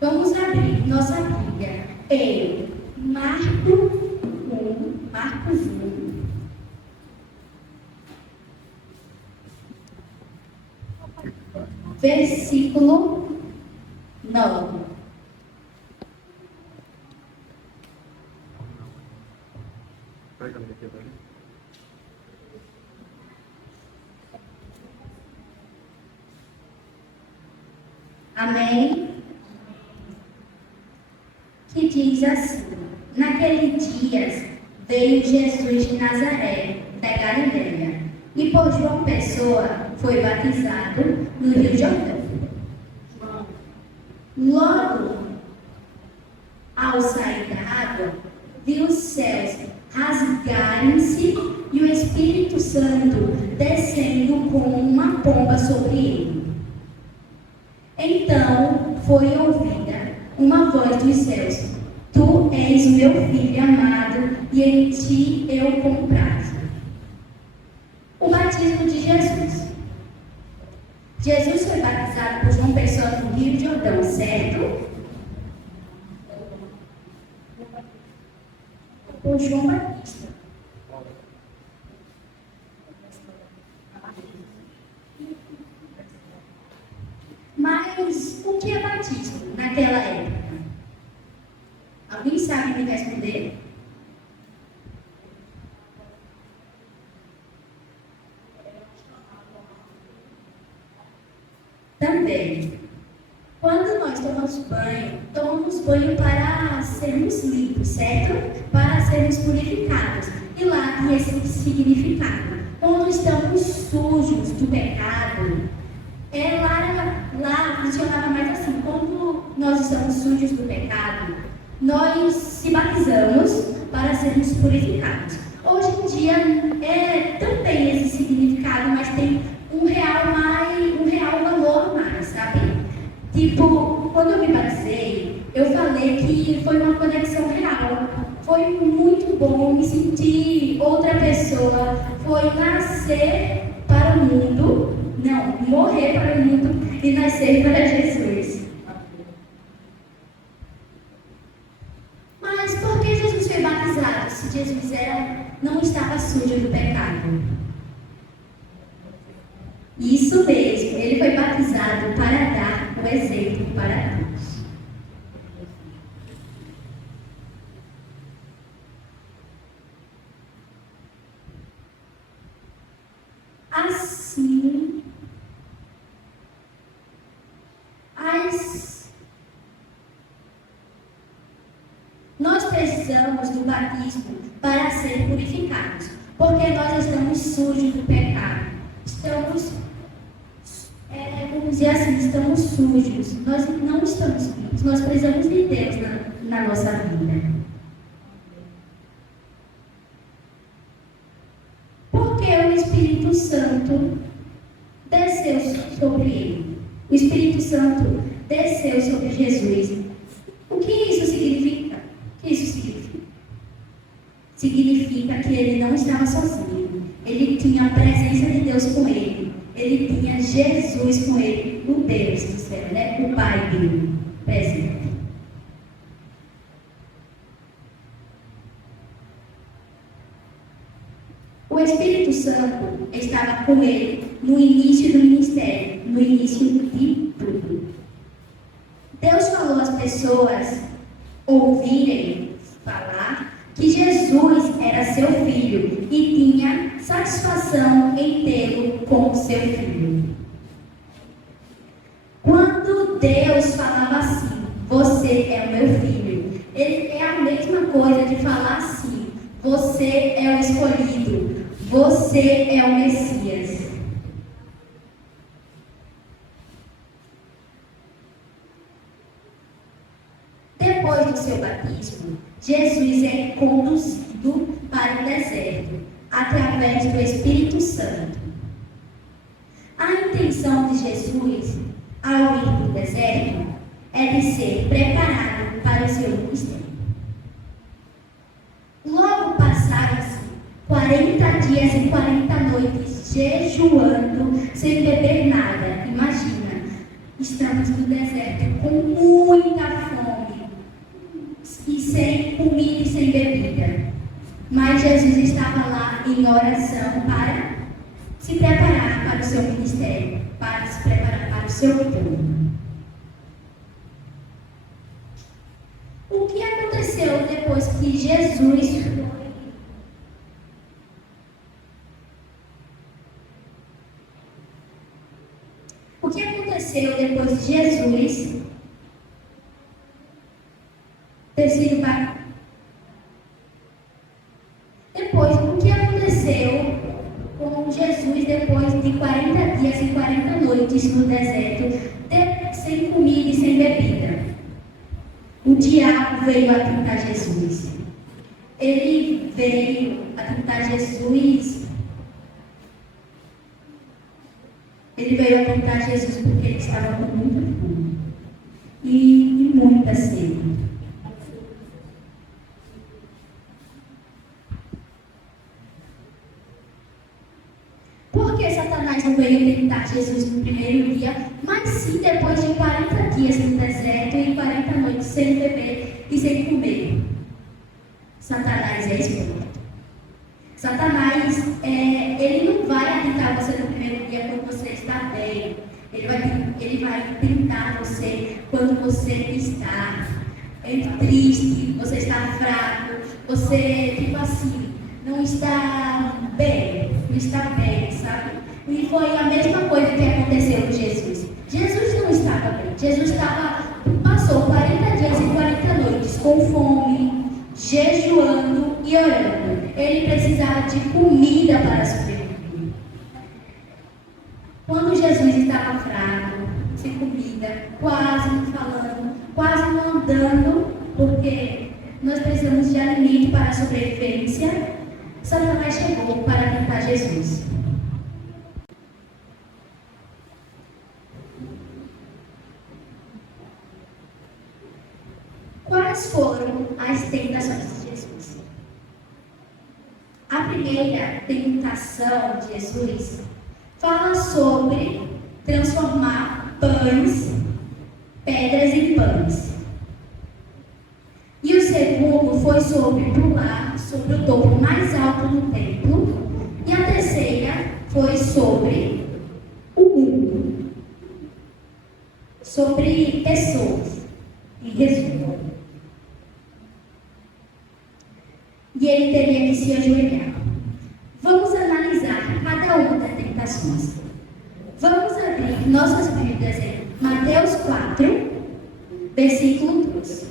Vamos abrir nossa Bíblia em Marcos 1, versículo 9. Amém? Que diz assim: naqueles dias veio Jesus de Nazaré, da Galileia, e por João Pessoa foi batizado no Rio Jordão. Logo, ao sair da água, viu os céus rasgarem-se e o Espírito Santo descendo como uma pomba sobre ele. Então foi ouvida uma voz dos céus: Tu és meu filho amado, e em ti eu comprazo. O batismo de Jesus. Jesus foi batizado por João Pessoa no Rio Jordão, certo? Por João Batista. Mas o que é batismo naquela época? Alguém sabe me responder? Também. Quando nós tomamos banho para sermos limpos, certo? Para sermos purificados. E lá tem esse significado. Quando estamos sujos do pecado, lá funcionava mais assim. Quando nós estamos sujos do pecado, nós se batizamos para sermos purificados. Hoje em dia também esse significado, mas tem um real valor mais, sabe? Tipo, quando eu me batizei, eu falei que foi uma conexão real. Foi muito bom me sentir outra pessoa. Foi nascer para o mundo, não, morrer para o mundo e nascer para Jesus. Mas por que Jesus foi batizado se Jesus não estava sujo do pecado? Isso mesmo, ele foi batizado para dar o exemplo para todos. Assim, nós precisamos do batismo para ser purificados, porque nós estamos sujos do pecado. Vamos dizer assim, estamos sujos. Nós não estamos limpos. Nós precisamos de Deus na nossa vida. Porque o Espírito Santo desceu sobre ele. O Espírito Santo desceu sobre Jesus. O que isso significa? Significa que ele não estava sozinho. Ele tinha a presença de Deus com ele. Ele tinha Jesus com ele, o Deus do céu, né? O Pai dele presente. O Espírito Santo estava com ele no início do ministério, no início de tudo. Deus falou às pessoas ouvirem falar que Jesus era seu filho e tinha satisfação em tê-lo como seu filho. Quando Deus falava assim: você é o meu filho, é a mesma coisa de falar assim: você é o escolhido, você é o Messias. Depois do seu batismo, Jesus é conduzido para o deserto, através do Espírito Santo. A intenção de Jesus, ao ir para o deserto, é de ser preparado para o seu ministério. Logo passaram-se 40 dias e 40 noites jejuando, sem beber nada. Imagina, estamos no deserto com muita Mas Jesus estava lá em oração para se preparar para o seu ministério, para se preparar para o seu povo. O que aconteceu depois que Jesus O que aconteceu depois de Jesus ter sido Depois, o que aconteceu com Jesus depois de 40 dias e 40 noites no deserto, sem comida e sem bebida? O diabo veio a tentar Jesus. Ele veio a tentar Jesus. Ele veio a tentar Jesus porque ele estava com muita fome e muita sede. Por que Satanás não veio tentar Jesus no primeiro dia, mas sim depois de 40 dias no deserto e 40 noites sem beber e sem comer? Satanás é esperto. Satanás, ele não vai tentar você no primeiro dia quando você está bem. Ele vai tentar você quando você está triste, você está fraco, você, tipo assim, não está bem, sabe? E foi a mesma coisa que aconteceu com Jesus. Jesus não estava bem. Jesus passou 40 dias e 40 noites com fome, jejuando e orando. Ele precisava de comida para sobreviver. Quando Jesus estava fraco, sem comida, quase não falando, quase não andando, porque nós precisamos de alimento para a sobrevivência, Satanás chegou para tentar Jesus. Quais foram as tentações de Jesus? A primeira tentação de Jesus fala sobre transformar pedras em pães. E o segundo foi sobre pular sobre o topo mais alto do templo. E a terceira foi sobre o mundo, sobre pessoas, em resumo. E ele teria que se ajoelhar. Vamos analisar cada uma das tentações. Vamos abrir nossas Bíblias em Mateus 4, versículo 2.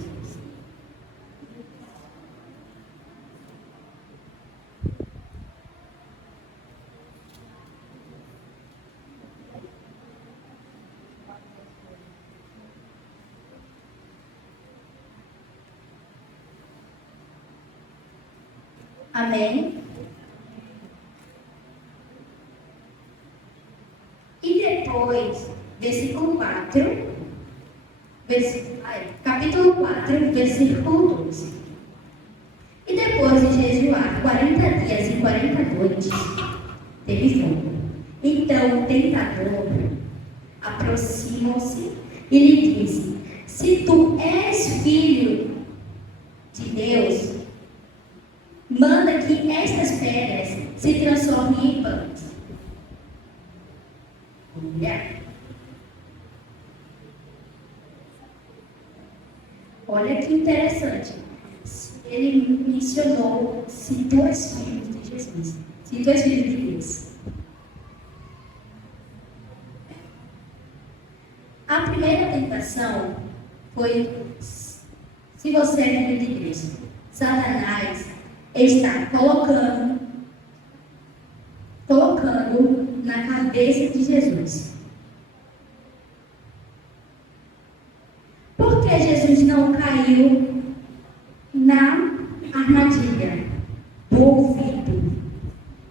Amém? E depois, capítulo 4, versículo 12. E depois de jejuar 40 dias e 40 noites, teve fome. Então o tentador aproximou-se e lhe disse: se tu és filho de Deus, manda que estas pedras se transformem em pães. Olha que interessante. Ele mencionou: se tu és filho de Jesus, se tu és filho de Deus. A primeira tentação foi: se você é filho de Deus. Satanás está colocando na cabeça de Jesus. Por que Jesus não caiu na armadilha do ouvido?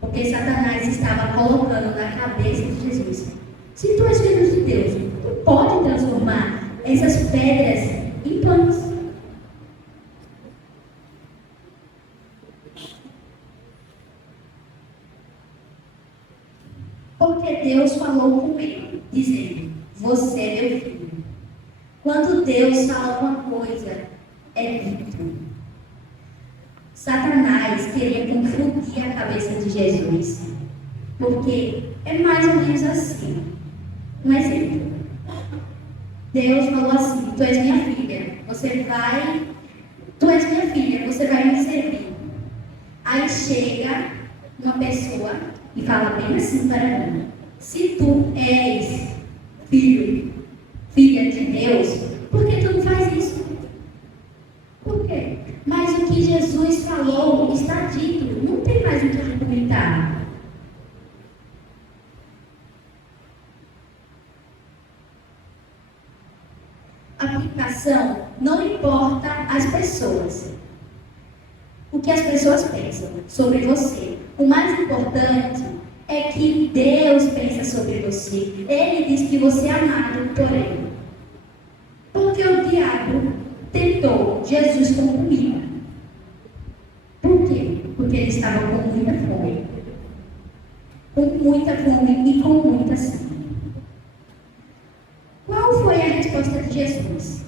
Porque Satanás estava colocando na cabeça de Jesus: se tu és filho de Deus, tu pode transformar essas pedras em pães. Porque Deus falou com ele, dizendo: você é meu filho. Quando Deus fala uma coisa, é dito. Satanás queria confundir a cabeça de Jesus. Porque é mais ou menos assim. Um exemplo. Deus falou assim: tu és minha filha, tu és minha filha, você vai me servir. Aí chega uma pessoa e fala bem assim para mim: se tu és filha de Deus, por que tu não faz isso? Por quê? Mas o que Jesus falou está dito, não tem mais o que argumentar. Aplicação não importa as pessoas. O que as pessoas pensam sobre você. O mais importante é que Deus pensa sobre você. Ele diz que você é amado por Ele. Porque o diabo tentou Jesus com comida. Por quê? Porque ele estava com muita fome. Com muita fome e com muita sede. Qual foi a resposta de Jesus?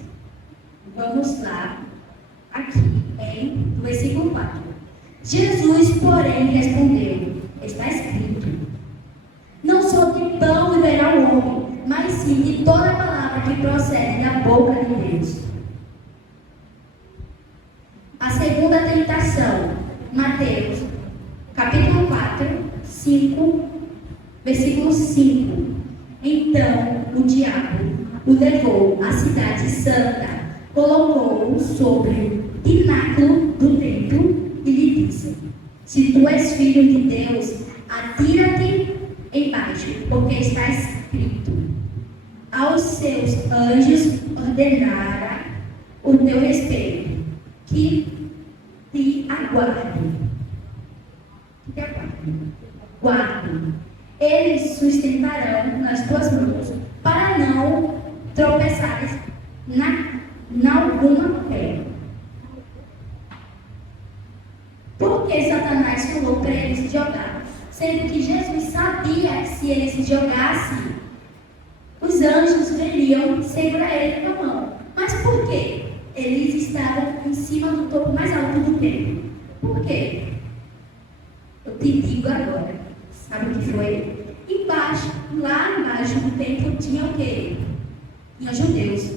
Vamos lá, aqui, em versículo 4. Jesus, porém, respondeu: está escrito: não só de pão viverá o homem, mas sim de toda palavra que procede da boca de Deus. A segunda tentação, Mateus, capítulo 4, 5, versículo 5. Então o diabo o levou à cidade santa, colocou-o sobre o pináculo do templo e lhe disse: se tu és filho de Deus, atira-te embaixo, porque está escrito: aos seus anjos ordenara o teu respeito, que te aguardem. Guardem. Eles sustentarão nas tuas mãos, para não tropeçares na alguma pedra. Porque Satanás falou para eles se jogar, sendo que Jesus sabia que se ele se jogasse, os anjos viriam segurar ele com a mão. Mas por quê? Eles estavam em cima do topo mais alto do templo. Por quê? Eu te digo agora. Sabe o que foi? Embaixo, lá embaixo do templo tinha o quê? Tinha judeus.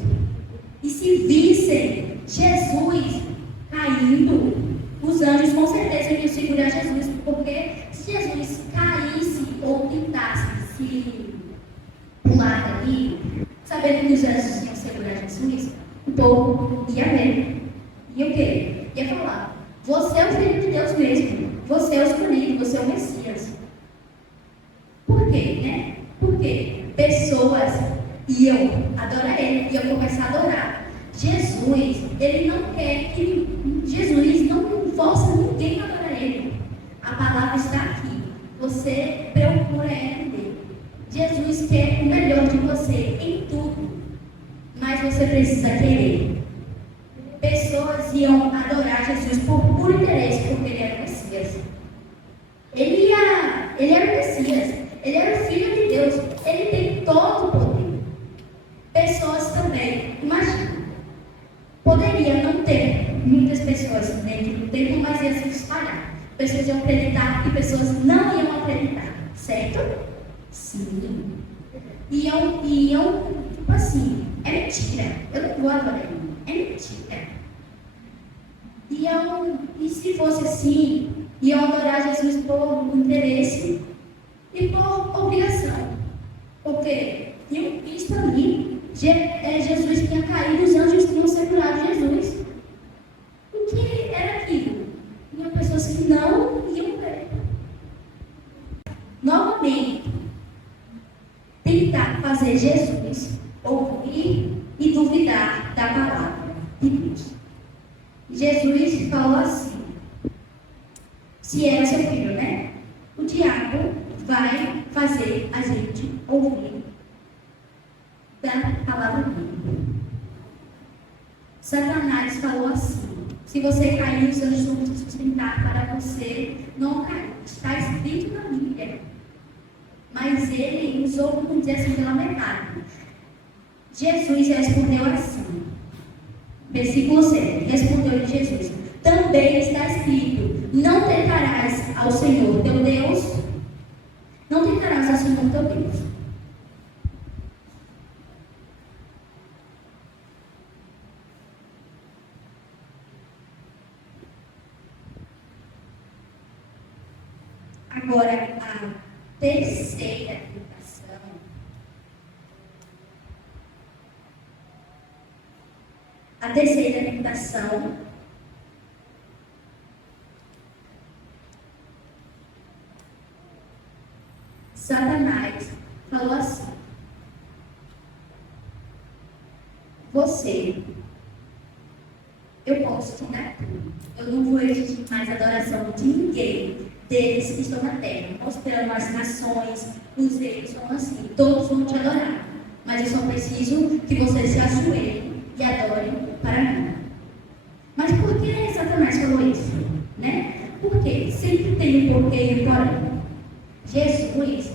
E se vissem Jesus caindo, os anjos com certeza iriam segurar Jesus, porque se Jesus caísse ou tentasse se pular dali, sabendo que os anjos iam segurar Jesus, o povo ia ver. E o quê? Ia falar: você é o Filho de Deus mesmo, você é o escolhido, você é o Messias. Por quê, né? Porque pessoas iam adorar Ele, iam começar a adorar. Jesus, Ele não quer que... Jesus não força ninguém a adorar Ele. A palavra está aqui. Você procura Ele. Jesus quer o melhor de você em tudo. Mas você precisa querer. Pessoas iam adorar Jesus por puro interesse, porque Ele era o Messias. Ele era o Messias. Ele era o Filho de Deus. Ele tem todo o poder. Pessoas também, imagina, poderia não ter muitas pessoas dentro do templo, mas ia se espalhar. Pessoas iam acreditar e pessoas não iam acreditar, certo? Sim. Iam, tipo assim, é mentira, eu não vou adorar ele, é mentira. E se fosse assim, iam adorar Jesus por interesse e por obrigação. Porque tinham visto ali, Jesus tinha caído, os anjos tinham segurado Jesus. O que era aquilo? Tinha pessoas que não iam ver. Novamente, tentar fazer Jesus ouvir e duvidar da palavra de Deus. Jesus falou assim: se era seu filho, né? O diabo vai fazer a gente ouvir da palavra dele. Satanás falou assim: se você cair, os anjos vão te sustentar para você não cair. Está escrito na Bíblia. Mas ele usou, vamos dizer assim, pela metade. Jesus respondeu assim, versículo 7, respondeu-lhe Jesus: também está escrito: Não tentarás ao Senhor teu Deus. Não tentarás ao Senhor teu Deus. Agora, a terceira tentação. A terceira tentação Satanás falou assim: você, eu posso te dar tudo. Eu não vou exigir mais adoração de ninguém deles que estão na terra, mostrando as nações, os reis, falando assim: todos vão te adorar, mas eu só preciso que você se ajoelhe e adore para mim. Mas por que Satanás falou isso? Né? Porque sempre tem um porquê e um porém. Jesus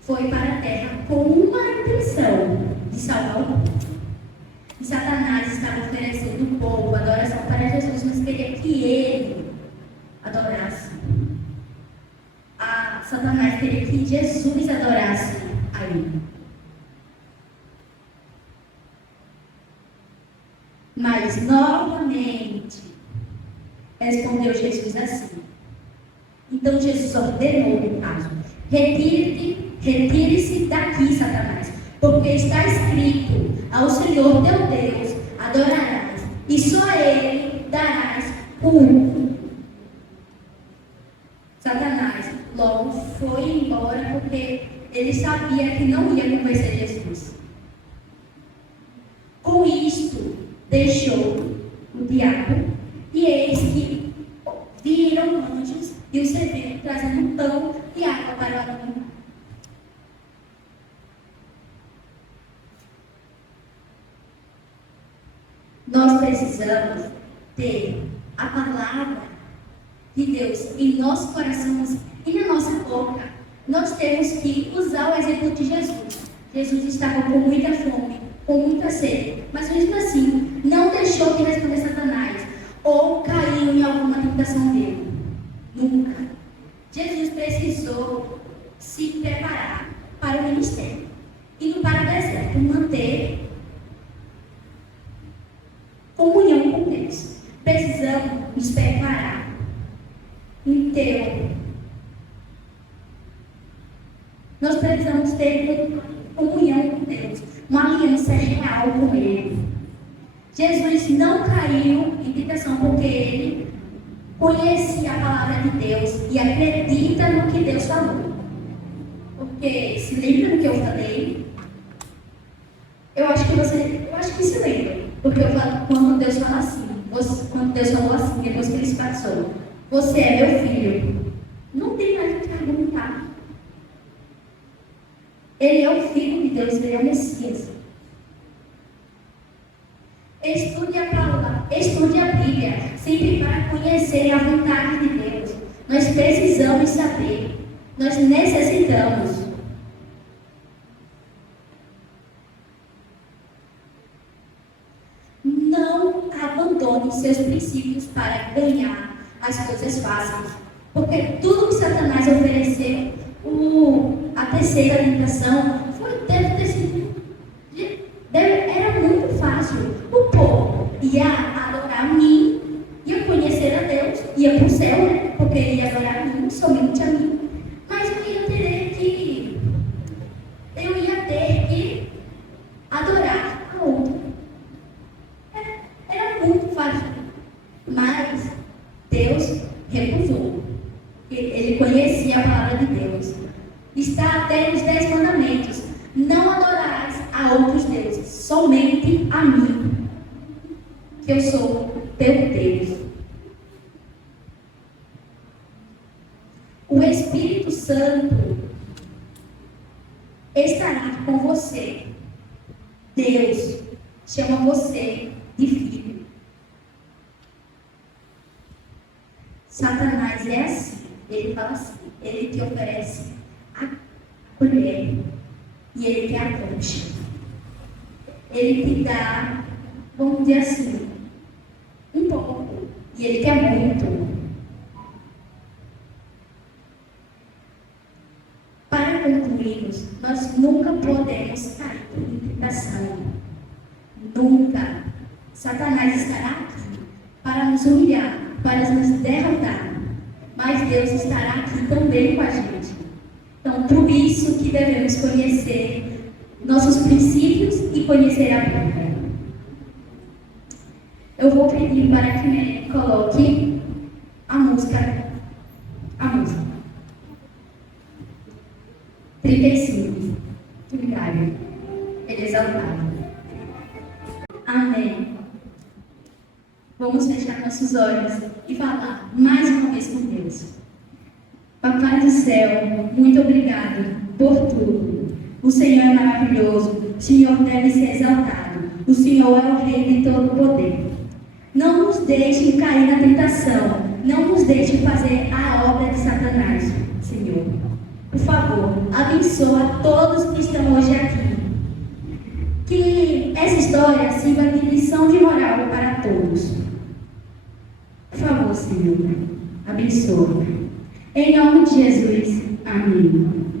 foi para a terra com uma intenção de salvar o povo. E Satanás estava oferecendo o povo adoração para Jesus, mas queria que ele adorasse. Satanás queria que Jesus adorasse a ele. Mas novamente respondeu Jesus assim. Então Jesus ordenou, no caso: retire-se daqui, Satanás, porque está escrito: ao Senhor teu Deus adorarás, e só a Ele darás culto. Satanás logo foi embora, porque ele sabia que não ia convencer Jesus. Com isto, deixou o diabo, e eis que viram anjos e o serviram trazendo pão e água para o mundo. Nós precisamos ter a palavra de Deus em nossos corações e na nossa boca. Nós temos que usar o exemplo de Jesus. Jesus estava com muita fome, com muita sede, mas mesmo assim não deixou de responder Satanás ou caiu em alguma tentação dele. Nunca. Jesus precisou se preparar para o ministério, indo para o deserto, manter comunhão com Deus. Precisamos nos preparar inteiro. Nós precisamos ter comunhão com Deus, uma aliança real com Ele. Jesus não caiu em tentação porque ele conhecia a palavra de Deus e acredita no que Deus falou. Porque se lembra do que eu falei? Eu acho que se lembra. Porque quando Deus fala assim, quando Deus falou assim, depois que ele se passou: você é meu filho. Não tem mais o que argumentar. Ele é o Filho de Deus, ele é o Messias. Estude a palavra, estude a Bíblia, sempre para conhecer a vontade de Deus. Nós precisamos saber, nós necessitamos. Não abandone seus princípios para ganhar as coisas fáceis, porque tudo que Satanás ofereceu, a terceira tentação, deve ter sido, era muito fácil. O povo ia adorar a mim, ia conhecer a Deus, ia para o céu, né? Porque ele ia adorar a mim, somente a mim. Mas eu ia ter que adorar a outro. Era muito fácil. Mas Deus recusou. Ele conhecia a palavra de Deus. Está até nos 10 mandamentos: não adorarás a outros deuses, somente a mim, que eu sou teu Deus. O Espírito Santo estará com você. Deus chama você de filho. Satanás é assim. Ele fala assim: ele te oferece a colher e ele quer a concha. Ele te dá, vamos dizer assim, um pouco, e ele quer muito. nunca. Satanás estará aqui para nos humilhar, para nos derrotar. Mas Deus estará aqui também com a gente. Então, por isso que devemos conhecer nossos princípios e conhecer a Bíblia. Eu vou pedir para que me coloque a música. 35. Obrigada. Ele é exaltado. Amém. Vamos fechar nossos olhos e falar mais uma vez com Deus. Papai do céu, muito obrigado por tudo. O Senhor é maravilhoso, o Senhor deve ser exaltado. O Senhor é o Rei de todo poder. Não nos deixe cair na tentação, não nos deixe fazer a obra de Satanás, Senhor. Por favor, abençoa todos que estão hoje aqui. Que essa história sirva de lição de moral para todos. Por favor, Senhor, abençoa. Em nome de Jesus, amém.